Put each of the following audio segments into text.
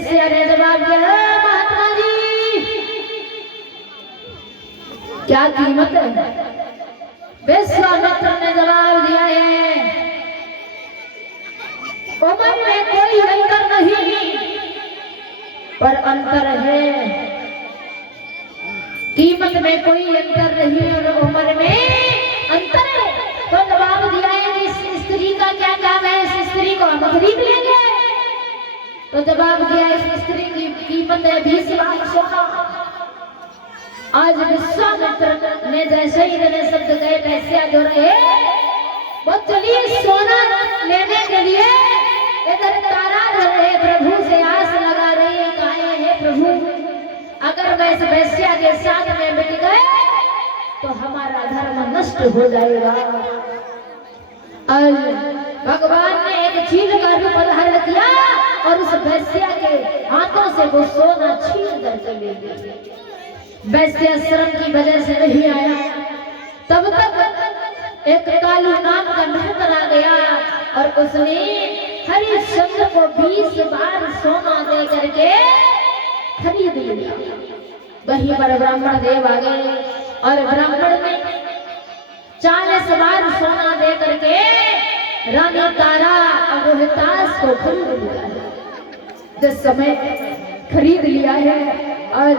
वैश्या ने जवाब दिया, महात्मा जी क्या कीमत है? विश्वामित्र ने जवाब दिया है, उम्र में कोई अंतर नहीं, पर अंतर है कीमत में कोई अंतर नहीं और उम्र में अंतर है। तो जवाब दिया है कि इस स्त्री का क्या काम है, इस स्त्री को हम खरीद लेंगे। तो जवाब दिया, इस स्त्री की कीमत है 20 लाख सोना। आज विश्वामित्र ने जैसे ही मैंने शब्द कहे, वैश्या जो रहे वो चली सोना लेने के लिए। इधर तारा जो रहे प्रभु से आस लगा रही है, कहे हे प्रभु अगर मैं इस वैश्या के साथ में मिल गए तो हमारा धर्म नष्ट हो जाएगा। और भगवान ने एक चील का रूप धारण किया और उस वैश्या के हाथों से वो सोना छीन कर चले गए। वैश्या श्रम की वजह से नहीं आया। तब तक एक कालू नाम का मेहतर आ गया और उसने हरिश्चंद्र को 20 बार सोना दे करके खरीद लिया। वहीं पर ब्राह्मण देव आ गए और ब्राह्मण ने 40 बार सोना दे करके रानी तारा और रोहितास को खरीद लिया है। जिस समय खरीद लिया है और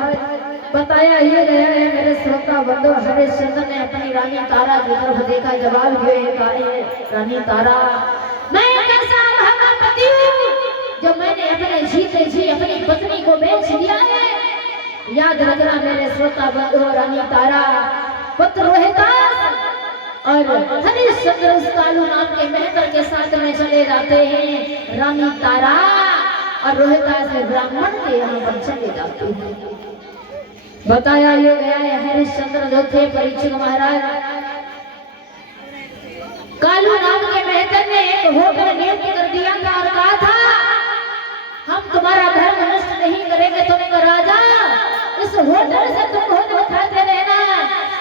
बताया ये गया है मेरे श्रोता बंधु, हरिश्चंद्र ने अपनी रानी तारा की तरफ देखा, जवाब दिए, रानी तारा मैं कैसा भागा पति हूँ जो मैंने अपने जीते जी अपनी पत्नी को बेच दिया है। याद रखना मेरे श्रोता बंधु, रानी तारा पुत्र रोहितास और हरिश्चंद्र उस कालू नाम के मेहतर के साथ में चले जाते हैं। रानी तारा और रोहितास ब्राह्मण के यहाँ पर चले जाते हैं। बताया ये गया है हरिश्चंद्र जो थे परीक्षित महाराज, कालू नाम के मेहतर ने एक होटल नियुक्त कर दिया था और कहा था हम तुम्हारा धर्म नष्ट नहीं करेंगे, तुम राजा इस होटल से तुम भोजन खाते रहना।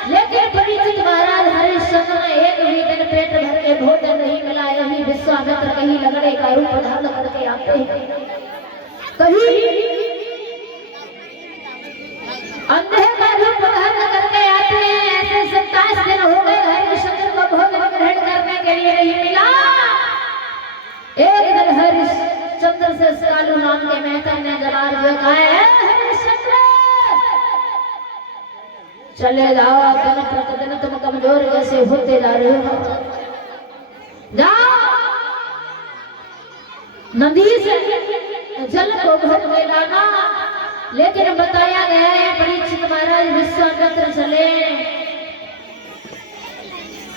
लेकिन परीक्षित महाराज हरिश्चंद्र ने एक भी दिन पेट भर के भोजन नहीं मिला। यही विश्वामित्र कहीं लगड़े का रूप धारण करके आते हैं, कहीं अंधे का रूप धारण करके आते हैं। ऐसे 27 दिन हो गए हरिश्चंद्र को भोजन ग्रहण करने के लिए नहीं मिला। एक दिन हरिश्चंद्र से कालू नाम के मेहतर ने जवाब दिया, हरिश्चंद्र चले जाओ, दिन प्रतिदिन तुम कमजोर कैसे होते जा रहे हो, जाओ नदी से जल को भर के लाना। लेकिन बताया गया है परीक्षित महाराज विश्वामित्र चले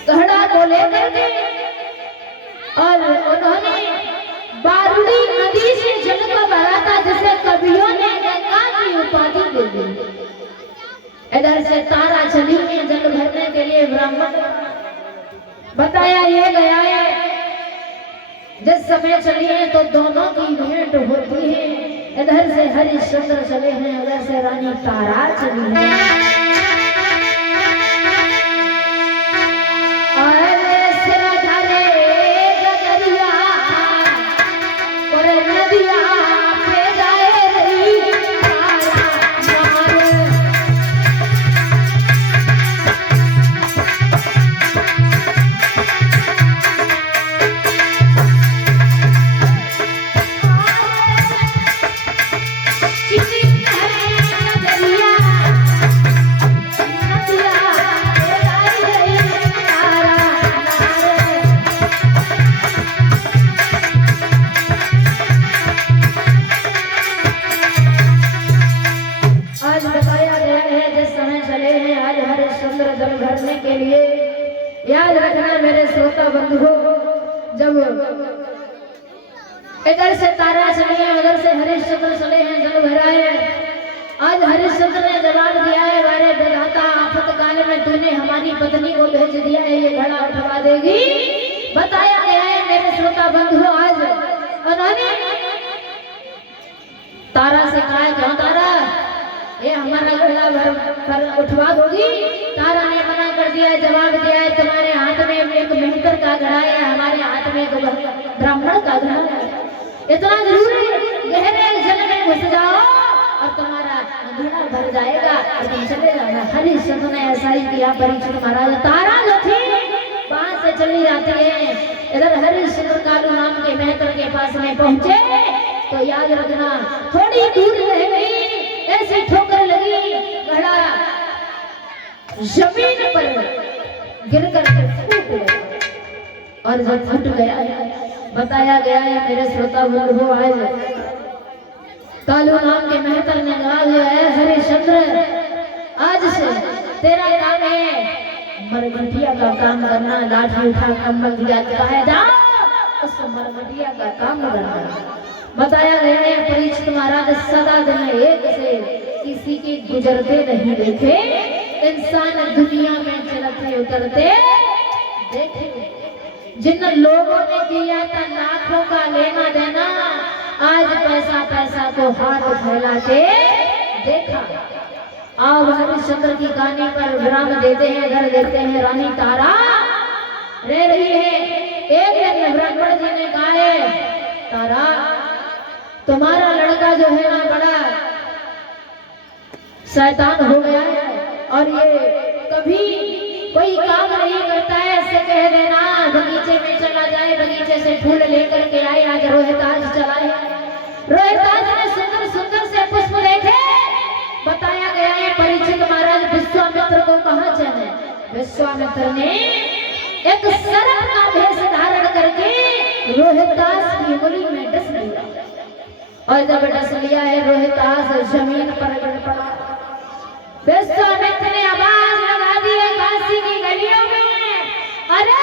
घड़ा को लेकर के और उन्होंने बारूदी नदी से जल को भरा था, जिसे कवियों ने गंगा की उपाधि दे दी। इधर से तारा चली है जल भरने के लिए ब्राह्मण। बताया ये गया है जिस समय चली है तो दोनों की भेंट होती है। इधर से हरिश्चंद्र चले हैं, उधर से रानी तारा चली है। याद रखना मेरे श्रोता बंधुओं, जब इधर से तारा चली है उधर से हरिश्चंद्र चले हैं जल भराए। आज हरिश्चंद्र ने जवाब दिया है, वारे विधाता आफत काल में तूने हमारी पत्नी को भेज दिया है, ये घड़ा उठवा देगी। बताया गया है मेरे श्रोता बंधुओं, आज उन्होंने तारा से कहा, क्यों तारा ये हमारा घड़ा भर उठवा दोगी? तारा ने मना कर दिया, जवाब दिया है तुम्हारे हाथ में एक मेहतर का घड़ा है, हमारे हाथ में एक ब्राह्मण का घड़ा है। इतना जरूरी गहरे जल में घुस जाओ और तुम्हारा घड़ा भर जाएगा और तुम चले जाना। हरिश्चंद्र ने ऐसा ही किया। परीक्षित महाराज तारा जो थी वहां से चली जाती है। इधर हरिश्चंद्र कालू नाम के मेहतर के पास में पहुंचे तो याद रखना थोड़ी दूर रह गई, ऐसी ठोकर लगी, घड़ा जमीन पर गिर कर फूट गया। और जब फूट गया बताया गया है मेरे श्रोता बंधु, आज कालू नाम के मेहतर ने कहा गया है हरिश्चंद्र आज से तेरा काम है मरघटिया का काम करना। लाठी उठा कंबल दिया है जा उस मरघटिया का काम करना। बताया गया है परीक्षित महाराज सदा दिन एक से किसी के गुजरते नहीं देखे, इंसान दुनिया में चलते उतरते देखे। जिन लोगों ने किया था लाखों का लेना देना, आज पैसा पैसा को हाथ फैलाते देखा। अब हरिश्चंद्र की कहानी पर विराम देते हैं। घर देखते हैं रानी तारा रह रही है। एक दिन ब्राह्मण जी ने कहा है तारा तुम्हारा लड़का जो है ना बड़ा शैतान हो गया है और ये कभी कोई काम नहीं करता है, इससे कह देना बगीचे में चला जाए, बगीचे से फूल लेकर के आए। आज रोहिताज चला है। रोहिताज ने सुंदर सुंदर से पुष्प देखे। बताया गया है परीक्षित महाराज विश्वामित्र को कहा चले। विश्वामित्र ने एक सर्प का भेष धारण करके रोहितास की उंगली में डस लिया और जब डस लिया है रोहितास जमीन पर गिर पड़ा। विश्वामित्र ने आवाज लगा दी है काशी की गलियों में, अरे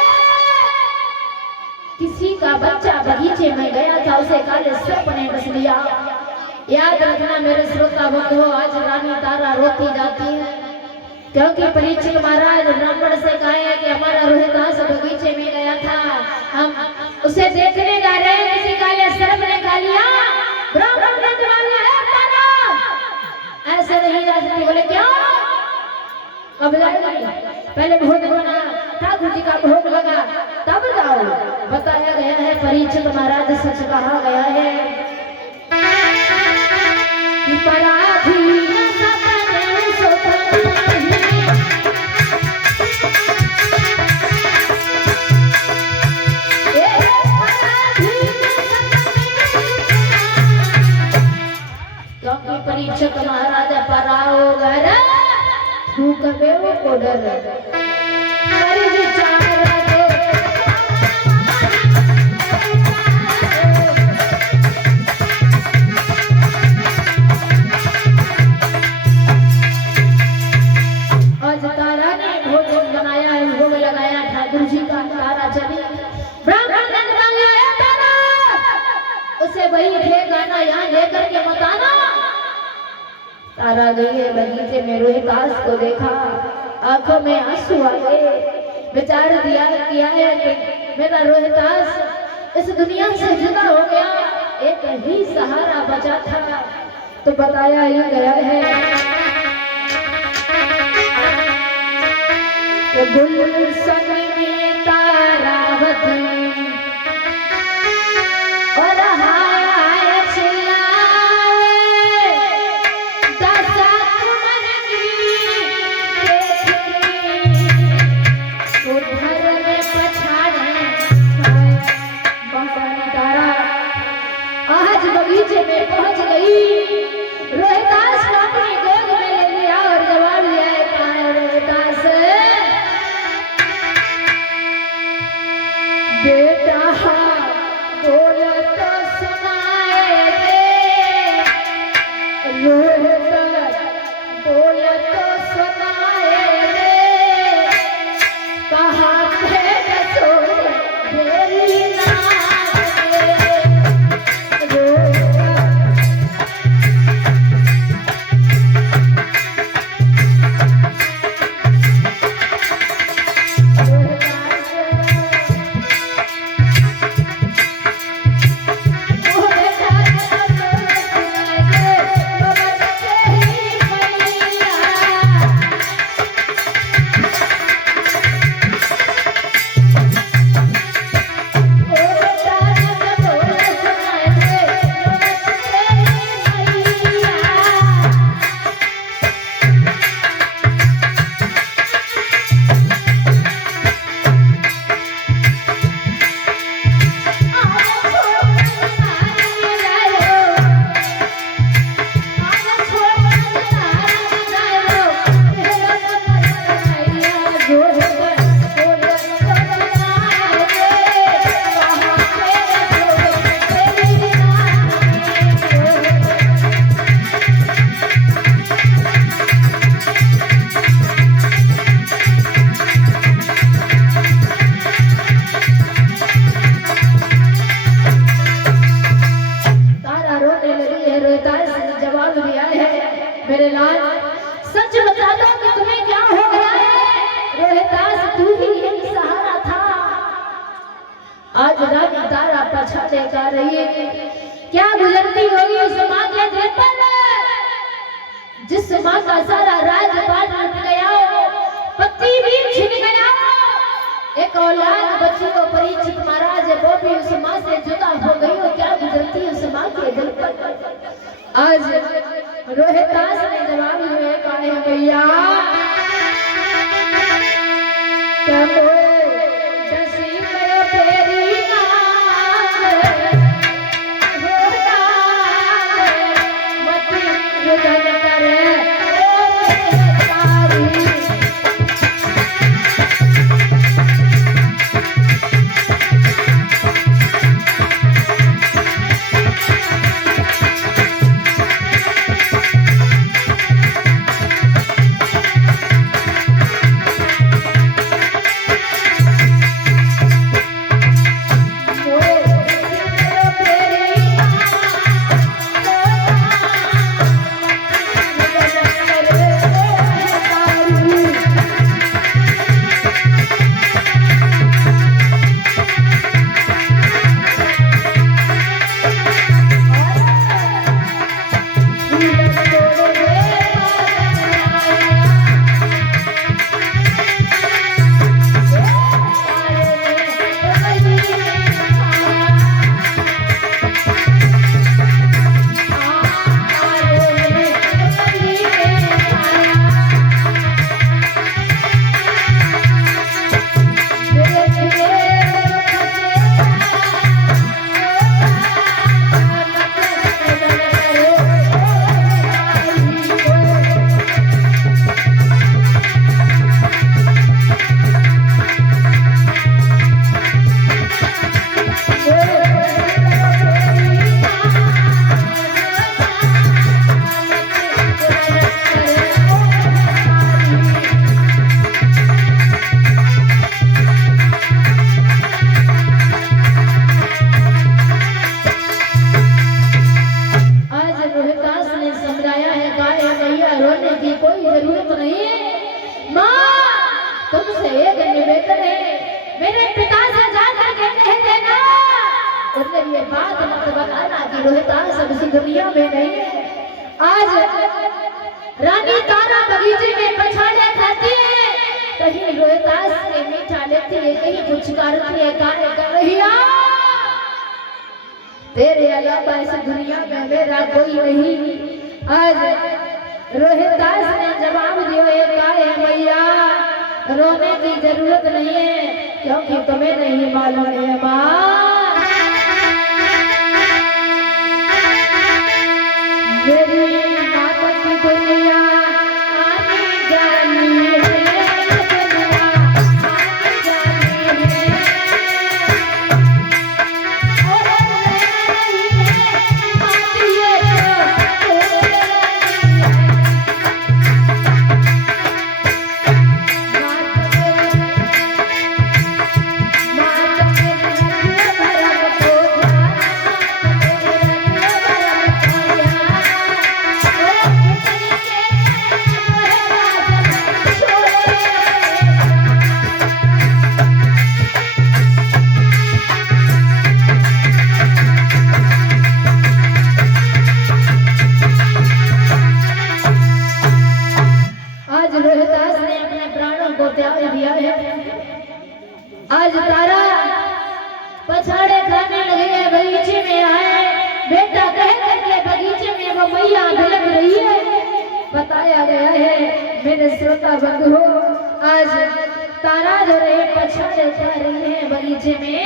किसी का बच्चा बगीचे में गया था, उसे काले सर्प ने डस लिया। याद रखना मेरे श्रोता बंधु, आज रानी तारा रोती जाती है क्योंकि परीक्षित महाराज ब्राह्मण से कहा है कि हमारा रोहितास बगीचे में गया था, हम उसे देखने जा रहे हैं, किसी काले सर्प ने खा लिया। ब्राह्मण ने जवाब दिया तारा ऐसे नहीं जा सकती। बोले क्यों? कब जाएगी? पहले भोजन बना, ठाकुर जी का भोग लगा तब जाओ। बताया गया है परीक्षित महाराज सच कहा गया है कि पराधीन सपने सुख नहीं, क्योंकि परीक्षित महाराज पराओ घर तू कबे वो को डर कर विचार तारा गई है बगीचे में। रोहितास को देखा, आंखों में आंसू आ गए। विचार दिया किया है कि मेरा रोहितास इस दुनिया से जुदा हो गया, एक ही सहारा बचा था। तो बताया ही गया है कि गुलशन में तारावती और बगीचे में पहुंच गई। रोहितास को अपनी गोद में ले लिया और जवाब दिया है कहाँ है रोहितास? बेटा बोल तो सुनाए दे, रोहित बोल तो सुनाए दे, कहाँ थे रसोई मेरी नाम आज रानी तारा पछाड़े जा रही है। क्या गुजरती होगी उस माँ के दिल पर, जिस माँ का सारा राजपाट लुट गया हो, पति भी छिन गया हो, एक औलाद बच्ची को परीक्षित महाराज है वो भी उस माँ से जुदा हो गई हो। क्या गुजरती उस माँ के दिल पर। आज रोहितास ने जवाब दिया कहे भैया दुनिया में नहीं है। आज रानी तारा बगीचे में पछाड़े खाती है, कहीं रोहितास के मीठा लेती है, कहीं कुछ करती है, गाने कर रही है तेरे अलावा इस दुनिया में मेरा कोई नहीं। आज रोहितास ने जवाब दिया है मैया रोने की जरूरत नहीं है, क्योंकि तुम्हें नहीं मालूम है माँ मेरी माता की दुनिया आने जानी है, दुनिया आने जानी है और नहीं है आती है आज तारा पछाड़े खाने लगे है, बगीचे में आए बेटा कह करके बगीचे में वो मैया भिलक रही है। बताया गया है मेरे श्रोता बंधु आज तारा जो रहे पछाड़े खा रही है बगीचे में।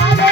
अरे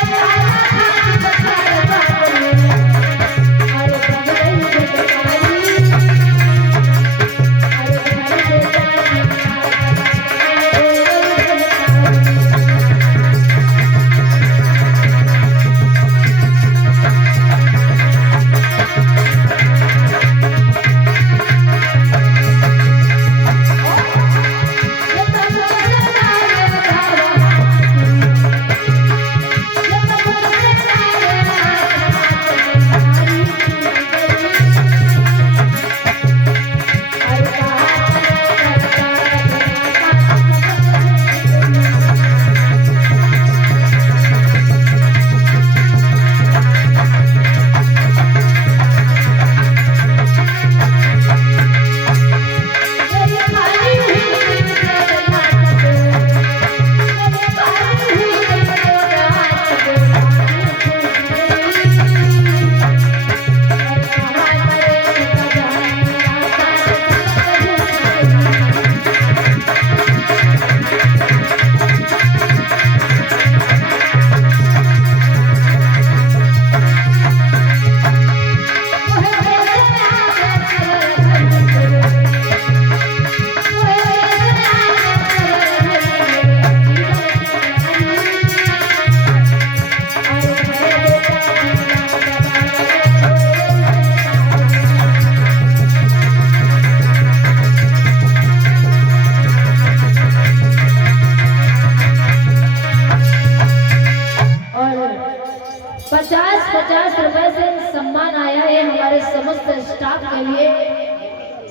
50-50 रुपए से सम्मान आया है हमारे समस्त स्टाफ के लिए।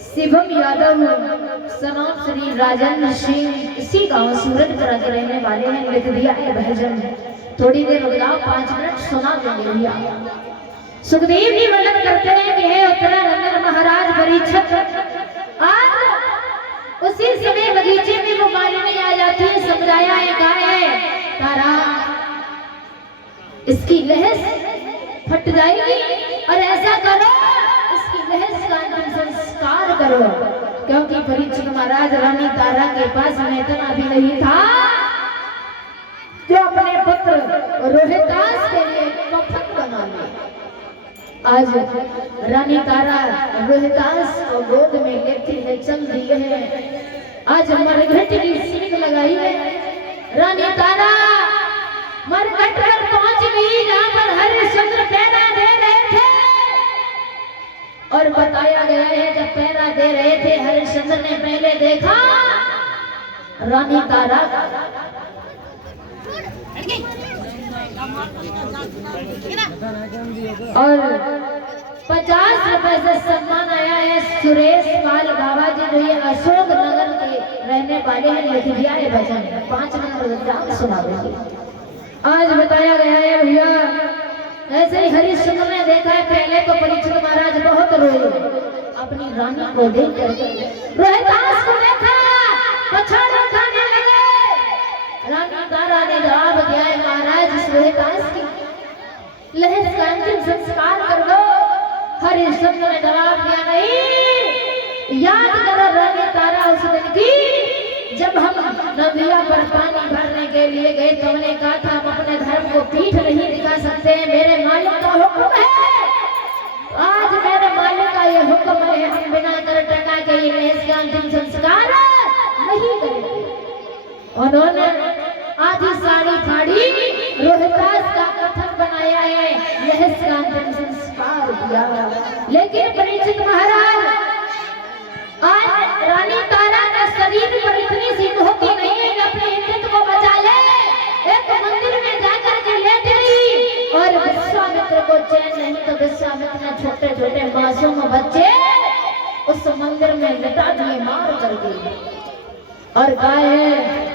शिवम यादव सनाम श्री राजेंद्र सिंह इसी गांव सूरजपुरा के रहने वाले हैं, लिख दिया है भजन। थोड़ी देर रुक जाओ, 5 मिनट सुना देंगे भैया। सुखदेव जी वर्णन करते हैं कि हे उत्तरानंद महाराज परीक्षित, आज उसी समय बगीचे में वो मालिनी आ जाती है, समझाया है कहा है तारा इसकी लहस फट जाएगी और ऐसा करो इसकी लहस का अंतिम संस्कार करो, क्योंकि परीक्षित महाराज रानी तारा के पास में इतना भी नहीं था जो अपने पुत्र रोहितास के लिए कफन बना ले। आज रानी तारा रोहितास को गोद में लेती है, चल दी है। आज मरघट की सीख लगाई है, रानी तारा मरघट पर पहुंच गई जहां पर हरिश्चंद्र पैरा दे रहे थे। और बताया गया है जब पैरा दे रहे थे हरिश्चंद्र ने पहले देखा रानी तारा और 50 रुपए से सम्मान आया है सुरेश पाल बाबा जी, जो ये अशोक नगर के रहने वाले हैं, लिख दिया है भजन। 5 मिनट सुना देंगे। आज बताया गया है भैया, ऐसे ही हरिश्चंद्र ने देखा है पहले तो परीक्षित महाराज बहुत रोए अपनी रानी को देख कर। रोहितास को देखा पछाड़ खाने लगे। रानी तारा ने जवाब दिया है महाराज इस रोहितास की लहस का अंतिम संस्कार कर दो। हरिश्चंद्र ने जवाब दिया नहीं, याद करो रानी तारा उस दिन की जब हम नदिया पर पानी भरने के लिए गए तो हमने कहा था हम अपने धर्म को पीठ नहीं दिखा सकते, मेरे मालिक का हुक्म है। आज मेरे मालिक का ये हुक्म है, हम बिना कर टका के ये लहस का अंतिम संस्कार नहीं करेंगे। उन्होंने आधी साड़ी फाड़ी रोहितास का कथन बनाया है, लहस का अंतिम संस्कार किया। लेकिन परीक्षित महाराज आज रानी तारा का शरीर पर इतनी जिद होती नहीं है कि अपने इज्जत को बचा ले। एक मंदिर में जाकर के लेट गई और विश्वामित्र को चैन नहीं, तो विश्वामित्र ने छोटे छोटे मासूम बच्चे उस मंदिर में लिटा दिए मार करके। और कहा है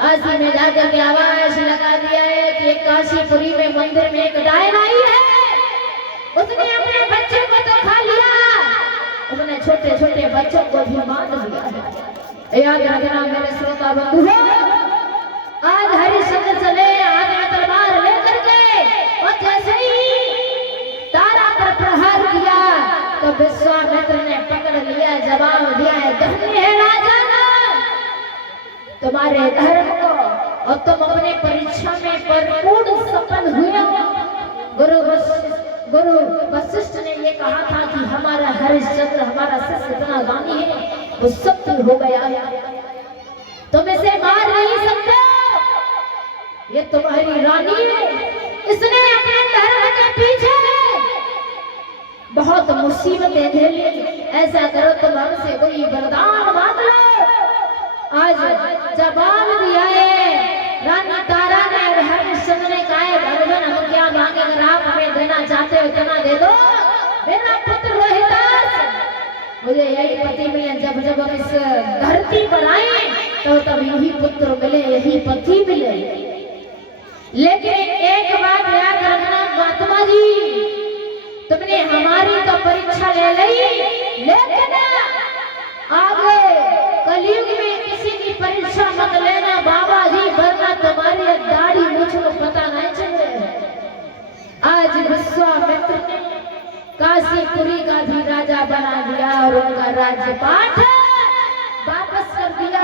काशी में जाकर के आवाज लगा दिया है कि काशीपुरी में मंदिर में एक डायन आई है, उसने अपने बच्चे को तो खा लिया, उसने छोटे छोटे बच्चों को भी मार दिया है। याद रखना मेरे श्रोता बंधु, आज हरिश्चंद्र चले हाथ में तलवार लेकर के और जैसे ही तारा पर प्रहार किया तो विश्वामित्र ने पकड़ लिया, जवाब दिया है धन्य है राजा तुम्हारे धर्म को और तुम अपने परीक्षा में परिपूर्ण सफल हुए हो। गुरु वशिष्ठ ने ये कहा था कि हमारा हरिश्चंद्र हमारा शिष्य इतना दानी है, वो सत्य हो गया है, तुम इसे मार नहीं सकते, ये तुम्हारी रानी है, इसने अपने धर्म के पीछे बहुत मुसीबतें झेली, ऐसा करो तुम हमसे कोई वरदान मांग लो। आज जवाब दिया है रानी तारा ने, हरिश्चंद्र ने कहा है भगवान हम क्या मांगे, अगर आप हमें देना चाहते हो इतना दे दो। मेरा पुत्र रोहितास मुझे यही पति मिले, जब जब हम इस धरती पर आए तो तब यही पुत्र मिले, यही पति मिले। लेकिन एक बात याद रखना महात्मा जी, तुमने हमारी तो परीक्षा ले ली, लेकिन आगे कलयुग में किसी की परीक्षा मत लेना बाबा जी, वरना तुम्हारी दाढ़ी मुझको पता नहीं चले। आज विश्वामित्र ने काशीपुरी का भी राजा बना दिया और उनका राज्यपाठ वापस कर दिया,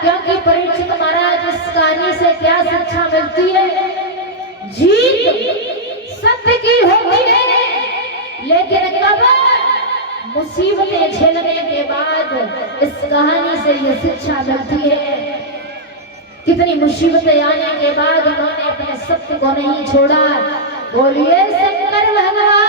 क्योंकि परीक्षित महाराज इस कहानी से क्या शिक्षा मिलती है, जीत सत्य की होती है, लेकिन कब मुसीबतें झेलने के बाद इस कहानी से ये शिक्षा मिलती है। कितनी मुसीबतें आने के बाद उन्होंने अपने सत्य को नहीं छोड़ा। बोलिए शंकर भगवान।